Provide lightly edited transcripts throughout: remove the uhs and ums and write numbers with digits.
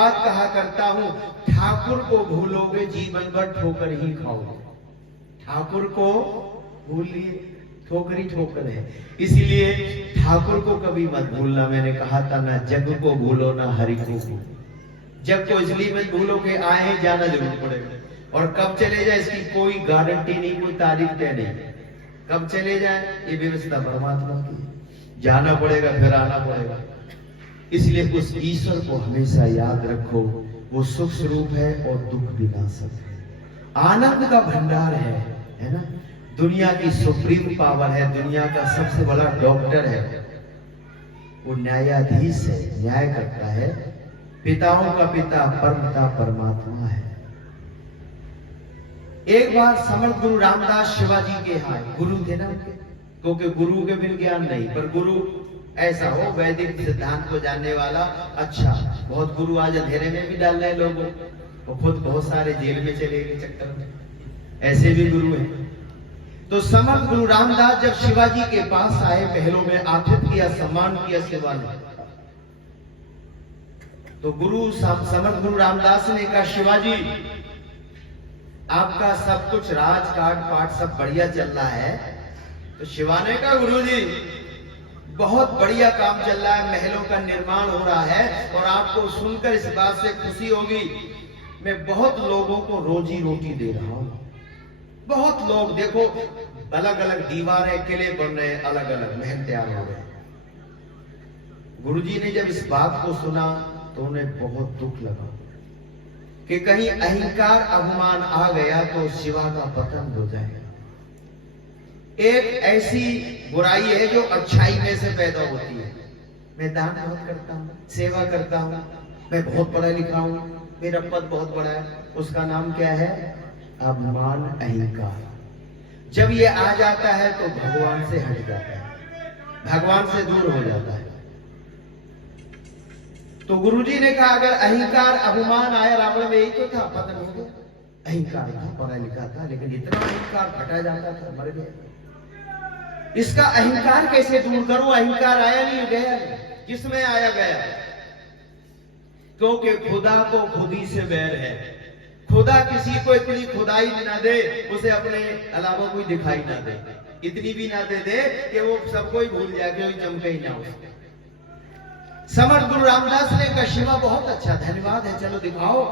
बात कहा करता हूं, ठाकुर को भूलोगे जीवन भर ठोकर ही खाओगे। ठाकुर को भूलिए, ठोकर ही ठोकर है। इसलिए ठाकुर को कभी मत भूलना। मैंने कहा था ना, जग को भूलो ना हरि को भूलो। जग को इसलिए मत भूलोगे, आए जाना जरूर पड़ेगा, और कब चले जाए इसकी कोई गारंटी नहीं, कोई तारीख तय नहीं। कब चले जाए ये व्यवस्था परमात्मा की, जाना पड़ेगा फिर आना पड़ेगा। इसलिए उस ईश्वर को हमेशा याद रखो, वो सुख स्वरूप है और दुख विनाशक है, आनंद का भंडार है ना। दुनिया की सुप्रीम पावर है, दुनिया का सबसे बड़ा डॉक्टर है, वो न्यायाधीश है, न्याय करता है। पिताओं का पिता परमपिता परमात्मा है। एक बार समर्थ गुरु रामदास शिवाजी के यहाँ गुरु थे ना उनके, क्योंकि गुरु के बिन ज्ञान नहीं, पर गुरु ऐसा हो वैदिक सिद्धांत को जानने वाला। अच्छा, बहुत गुरु आज अंधेरे में भी डाल रहे लोगों को, खुद बहुत सारे जेल में चले गए चक्कर में, ऐसे भी गुरु हैं। तो समर्थ गुरु रामदास जब शिवाजी के पास आए, पहलों में आतिथ्य किया, सम्मान किया, सेवा ने, तो समर्थ गुरु रामदास ने कहा, शिवाजी आपका सब कुछ राजकाट पाठ सब बढ़िया चल रहा है। तो शिवा ने कहा, गुरुजी बहुत बढ़िया काम चल रहा है, महलों का निर्माण हो रहा है, और आपको सुनकर इस बात से खुशी होगी, मैं बहुत लोगों को रोजी रोटी दे रहा हूं। बहुत लोग देखो, अलग अलग दीवारें किले बन रहे हैं, अलग अलग महल तैयार हो रहे हैं। गुरुजी ने जब इस बात को सुना तो उन्हें बहुत दुख लगा कि कहीं अहंकार अभिमान आ गया तो शिवा का पतन हो जाएगा। एक ऐसी बुराई है जो अच्छाई में से पैदा होती है। मैं दान बहुत करता हूँ, सेवा करता हूँ, मैं बहुत पढ़ा लिखा हूँ, मेरा पद बहुत बड़ा है, उसका नाम क्या है? अभिमान, अहंकार। जब ये आ जाता है तो भगवान से हट जाता है, भगवान से दूर हो जाता है। तो गुरुजी ने कहा, अगर अहंकार अभिमान आया, रावण में यही तो था, पतन हो गया। अहंकार था, पढ़ा लिखा था, लेकिन इतना अहंकार फटा जाता था, मर गया। इसका अहंकार कैसे दूर करूं? अहंकार आया नहीं, गया नहीं, जिसमें आया गया, क्योंकि खुदा को खुद ही से बैर है। खुदा किसी को इतनी खुदाई ना दे, उसे अपने अलावा कोई दिखाई ना दे, इतनी भी ना दे कि वो सबको ही भूल जाए, कोई चमके ही ना हो। समर्थ गुरु रामदास ने कहा, शिवा बहुत अच्छा, धन्यवाद है, चलो दिखाओ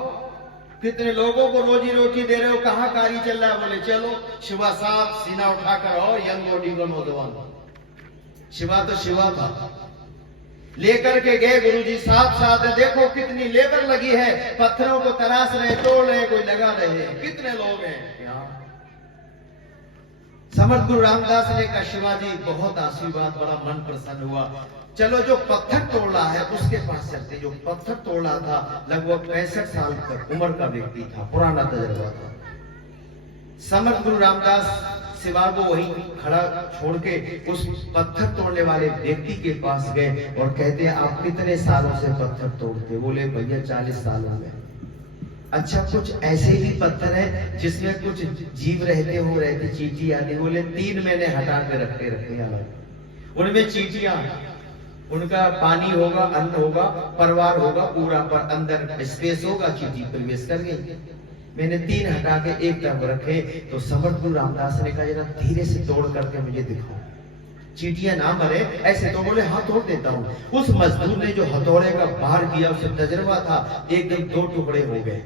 कितने लोगों को रोजी रोटी दे रहे हो, कहां कार्य चल रहा है? बोले चलो। शिवा साहब सीना उठाकर, और यंग बॉडी का नौजवान, शिवा तो शिवा था, लेकर के गए गुरुजी साथ साथ। देखो कितनी लेबर लगी है, पत्थरों को तराश रहे, तोड़ रहे, कोई लगा रहे, कितने लोग हैं यहाँ। समर्थ गुरु रामदास ने कहा, शिवाजी बहुत आशीर्वाद, बड़ा मन प्रसन्न हुआ, चलो जो पत्थर तोड़ रहा है उसके पास चलते। जो पत्थर तोड़ रहा था लगभग 65 साल तक उम्र का व्यक्ति था, पुराना तजुर्बा था। समर्थ गुरु रामदास शिवा को वहीं खड़ा छोड़ के उस पत्थर तोड़ने वाले व्यक्ति के पास गए और कहते हैं, आप कितने सालों से पत्थर तोड़ते? बोले भैया 40 साल हो गए। अच्छा, कुछ ऐसे भी पत्थर है जिसमें कुछ जीव रहते चींटी आती? बोले 3 महीने हटा के रखते अलग, उनमें चींटियां, उनका पानी होगा, अन्न होगा, परिवार होगा पूरा, पर अंदर स्पेस होगा, चींटी प्रवेश कर गई। मैंने 3 हटा के एक तरफ रखे। तो समर्थ गुरु रामदास ने कहा, जरा धीरे से तोड़ करके मुझे दिखाओ, चींटियां ना मरे ऐसे। तो बोले हाँ तोड़ देता हूँ। उस मजदूर ने जो हथौड़े का बार किया, उसे तजुर्बा था, एकदम 2 टुकड़े हो गए।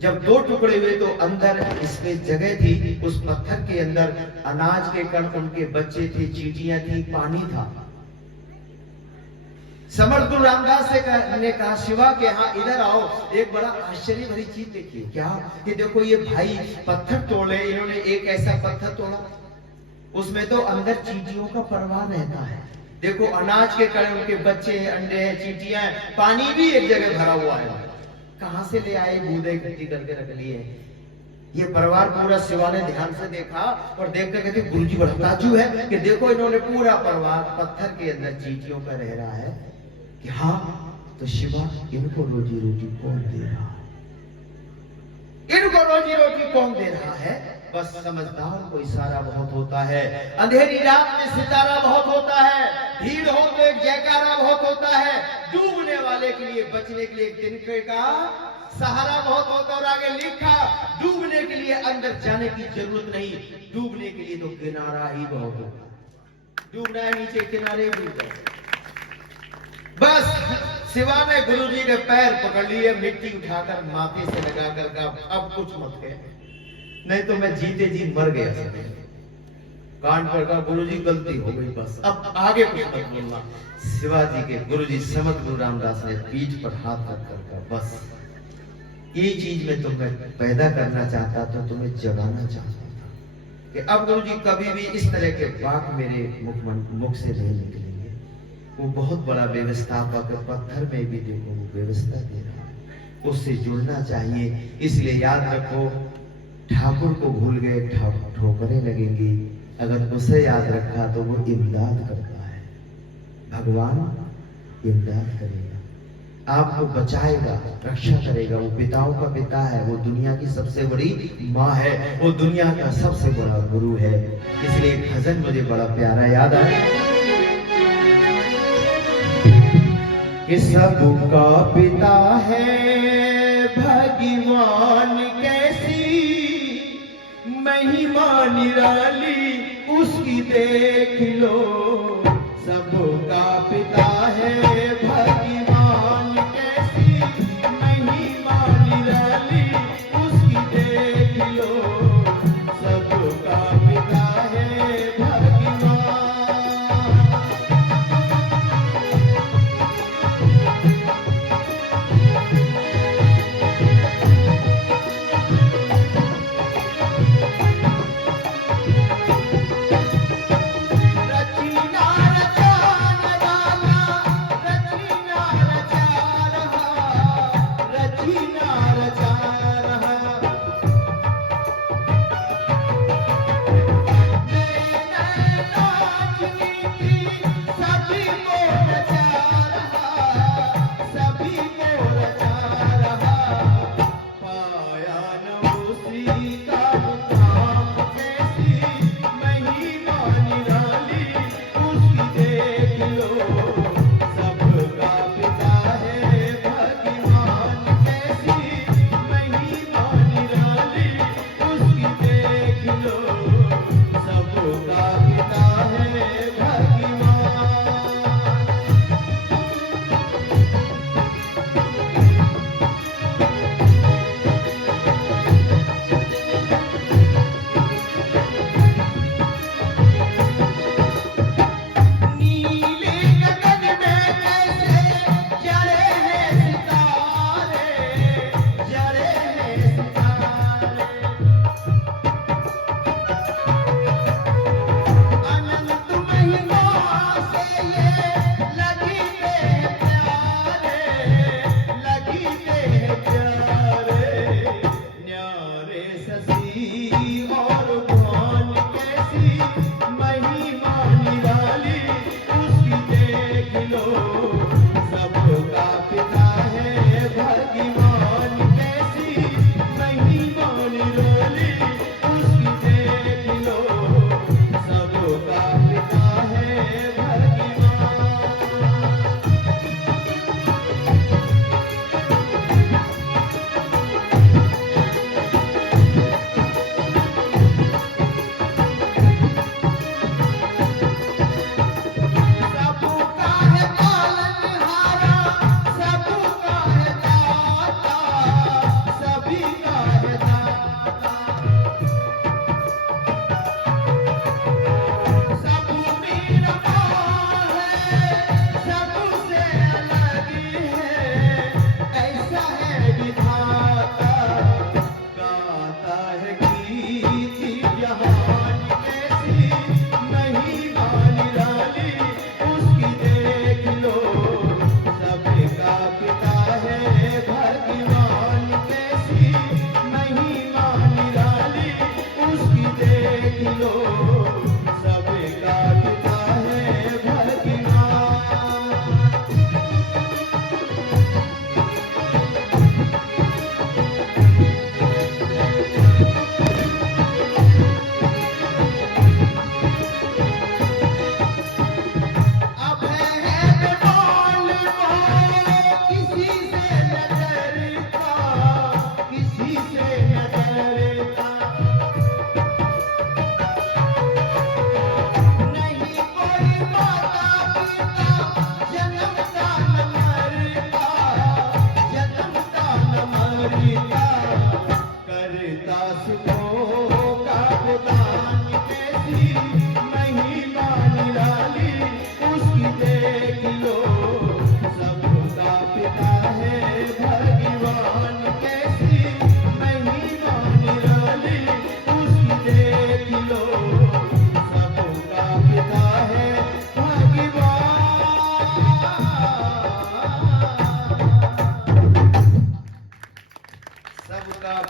जब 2 टुकड़े हुए तो अंदर इसमें जगह थी, उस पत्थर के अंदर अनाज के कण, उनके बच्चे थे, चींटियां थी, पानी था। समर्थ गुरु रामदास ने कहा, शिवा के यहाँ इधर आओ, एक बड़ा आश्चर्य भरी चीज देखिए। क्या? कि देखो ये भाई पत्थर तोड़े, इन्होंने एक ऐसा पत्थर तोड़ा, उसमें तो अंदर चींटियों का परिवार रहता है। देखो अनाज के कण, उनके बच्चे हैं, अंडे हैं, चींटियां हैं, पानी भी एक जगह भरा हुआ है। कहां से ले आए? बूंदे इकट्ठी करके रख लिए। ये परिवार पूरा शिवा ने ध्यान से देखा और देखकर कहते, गुरुजी बड़ा ताज्जुब है कि देखो इन्होंने पूरा परिवार पत्थर के अंदर चींटियों का रह रहा है। कि हाँ, तो शिवा इनको रोजी रोटी कौन दे रहा है? इनको रोजी रोटी कौन दे रहा है? बस समझदार को इशारा बहुत होता है, अंधेरी रात में सितारा बहुत होता है। भीड़ हो तो एक जयकारा बहुत होता है, डूबने वाले के लिए बचने के लिए एक तिनके का सहारा बहुत होता है। और आगे लिखा, डूबने के लिए अंदर जाने की जरूरत नहीं, डूबने के लिए तो किनारा ही बहुत होता है। डूबना है नीचे, किनारे डूब जाए बस। सिवा में गुरुजी के पैर पकड़ लिए, मिट्टी उठाकर माथे से लगाकर कहा अब कुछ मत कह, नहीं तो मैं जीते जी मर गया समझ। कान पर कहा गुरुजी गलती हो गई, बस अब आगे कुछ मत बोलना। शिवाजी के गुरुजी समझ गुरु रामदास ने पीठ पर हाथ रख कर कहा बस ये चीज में तुम्हें पैदा करना चाहता था, तुम्हें जगाना चाहता था कि अब गुरुजी कभी भी इस तरह के वाक मेरे मुख से नहीं निकलेंगे। वो बहुत बड़ा व्यवस्थापक है, पत्थर में भी देखो वो व्यवस्था दे रहा है, उससे जुड़ना चाहिए। इसलिए याद रखो, ठाकुर को भूल गए ठोकरें लगेंगी, अगर उसे याद रखा तो वो इमदाद करता है। भगवान इमदाद करेगा, आपको बचाएगा, रक्षा करेगा। वो पिताओं का पिता है, वो दुनिया की सबसे बड़ी माँ है, वो दुनिया का सबसे बड़ा गुरु है। इसलिए एक भजन मुझे बड़ा प्यारा याद आया कि सबका पिता है भगवान, कैसी महिमा निराली उसकी देख लो। सबका पिता है भगवान, कैसी महिमा निराली उसकी देख लो। सबका पिता है भगवान।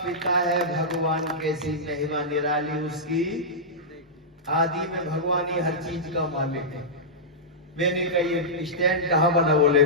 पिता है भगवान, कैसी महिमा निराली उसकी। आदि में भगवान ही हर चीज का मालिक है। मैंने कहा ये स्टैंड कहाँ बना, बोले